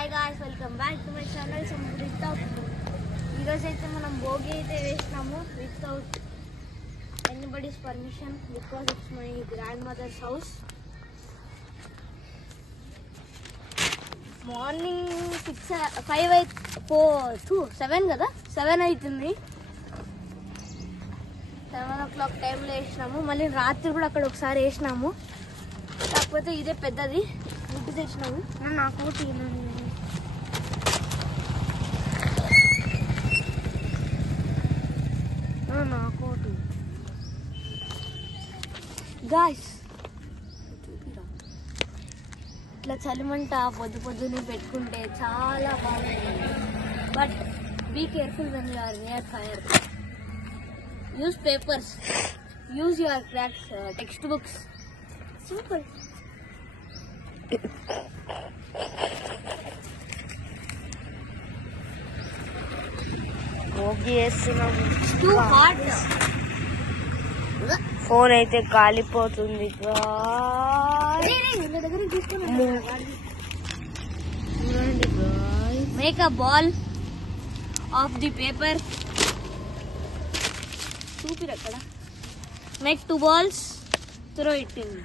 Hi guys, welcome back to my channel Samruddha. ఈరోజు అయితే మనం భోగి అయితే వేసినాము without anybody's permission because it's my grandmother's house. Morning 7 కదా, 7 అవుతుంది. 7 o'clock టైంలో వేసినాము. మళ్ళీ రాత్రి కూడా అక్కడ ఒకసారి వేసినాము. కాకపోతే ఇదే పెద్దది గుడ్డు తెచ్చినాము. నాకు నాకోటి గాయ్స్, ఇట్లా చలిమంట పొద్దునే పెట్టుకుంటే చాలా బాగుంటుంది. But be careful when you are near fire. Use papers, use your cracks, text books. Simple. Phone అయితే కాలిపోతుంది. Make a ball of the paper. చూపిరు అక్కడ. Make 2 balls, throw it in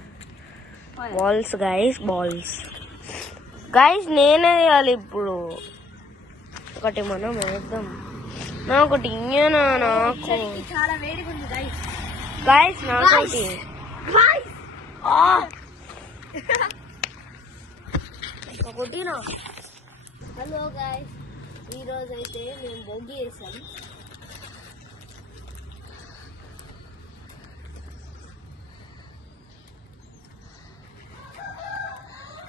balls guys, balls guys. నేనే వేయాలి ఇప్పుడు. ఒకటి మనం వేద్దాం. నాకొకటి ఇయ్యనా? నాకు చాలా వేడిగా ఉంది గైస్. గైస్ నాకోటి. ఒకటి నా. హలో గైస్, ఈరోజు అయితే మేము భోగి వేసాం.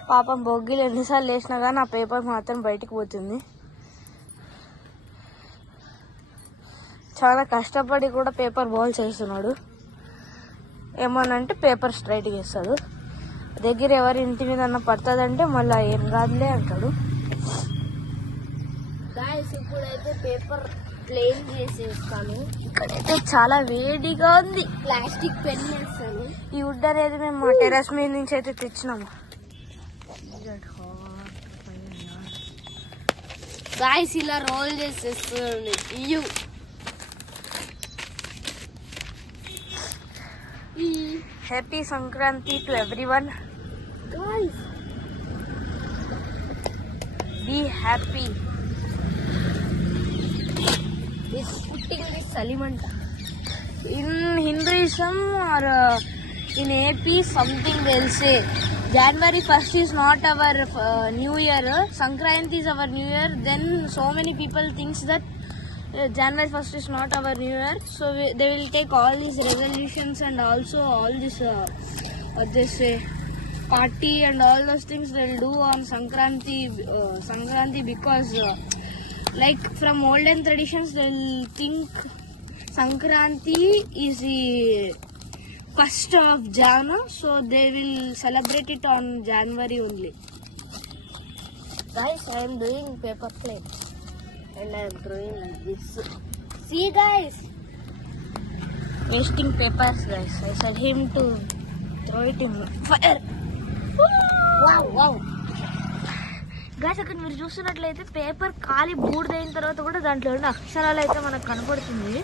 పాపం బొగ్గిలు ఎన్నిసార్లు వేసినా కానీ ఆ పేపర్ మాత్రం బయటికి పోతుంది. చాలా కష్టపడి కూడా పేపర్ బాల్స్ వేస్తున్నాడు. ఏమనంటే పేపర్ స్ట్రైట్గా వేస్తాడు. దగ్గర ఎవరి ఇంటి మీద పడుతుందంటే మళ్ళీ ఏం కాదులే అంటాడు. గాయస్, ఇప్పుడైతే పేపర్ ప్లేన్ చేసేస్తాను. ఇక్కడైతే చాలా వేడిగా ఉంది. ప్లాస్టిక్ పెన్ వేస్తాను. ఈ వుడ్ అనేది మేము టెర్రస్ మీద నుంచి అయితే తెచ్చినాము. గాయస్, ఇలా రోల్ చేసేస్తుంది. Happy Sankranti to everyone. Guys, be happy. this putting this salimanta In Hinduism or in AP something they'll say January 1st is not our new year, Sankranti is our new year. Then so many people thinks that January 1st is not our new year, so they will take all these resolutions and also all this what they say party and all those things they'll do on Sankranti because like from olden traditions they'll think Sankranti is the 1st of January, so they will celebrate it on January only. guys, I am doing paper plate and I am throwing like this. See guys, wasting papers guys. I said him to throw it in fire. wow guys, అక్కడ మీరు చూస్తున్నట్లయితే paper కాలి బూడిదైన తర్వాత కూడా దాంట్లో ఉన్న అక్షరాలు అయితే మనకు కనపడుతుంది.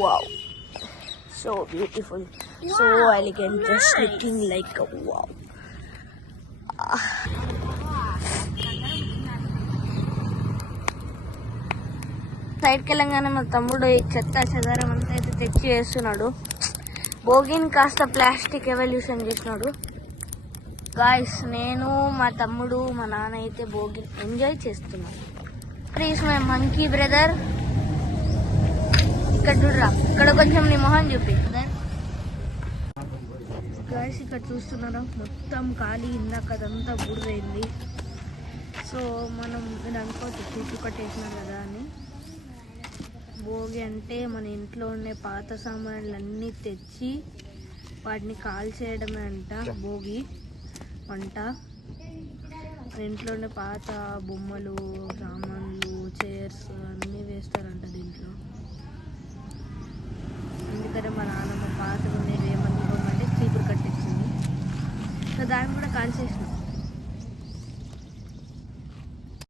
Wow, so beautiful, so elegant, just looking like wow. సైడ్కి వెళ్ళంగానే మా తమ్ముడు ఈ చెత్త చెదారం అంతా అయితే తెచ్చి వేస్తున్నాడు. భోగిని కాస్త ప్లాస్టిక్ ఎవల్యూషన్ చేసినాడు. గాయస్, నేను మా తమ్ముడు మా నాన్న అయితే భోగి ఎంజాయ్ చేస్తున్నాం. Please my monkey brother. ఇక్కడ చూడరా, ఇక్కడ కొంచెం నీ మొహం చూపి. గాయస్, ఇక్కడ చూస్తున్నారా మొత్తం ఖాళీ. ఇందాక అదంతా బూడిదైంది. సో మనం ఇది అనుకోవచ్చు చెట్టు కట్టేసినాం కదా అని. భోగి అంటే మన ఇంట్లో ఉండే పాత సామాన్లన్నీ తెచ్చి వాటిని కాల్చేయడమే అంట భోగి వంట. ఇంట్లో ఉండే పాత బొమ్మలు, సామాన్లు, చైర్స్ అన్నీ వేస్తారంట దీంట్లో. అందుకనే మా నాన్నమ్మ పాతగా ఉండేది ఏమనుకోమంటే చీపురు కట్టేసింది. సో దాన్ని కూడా కాల్చేసినాం.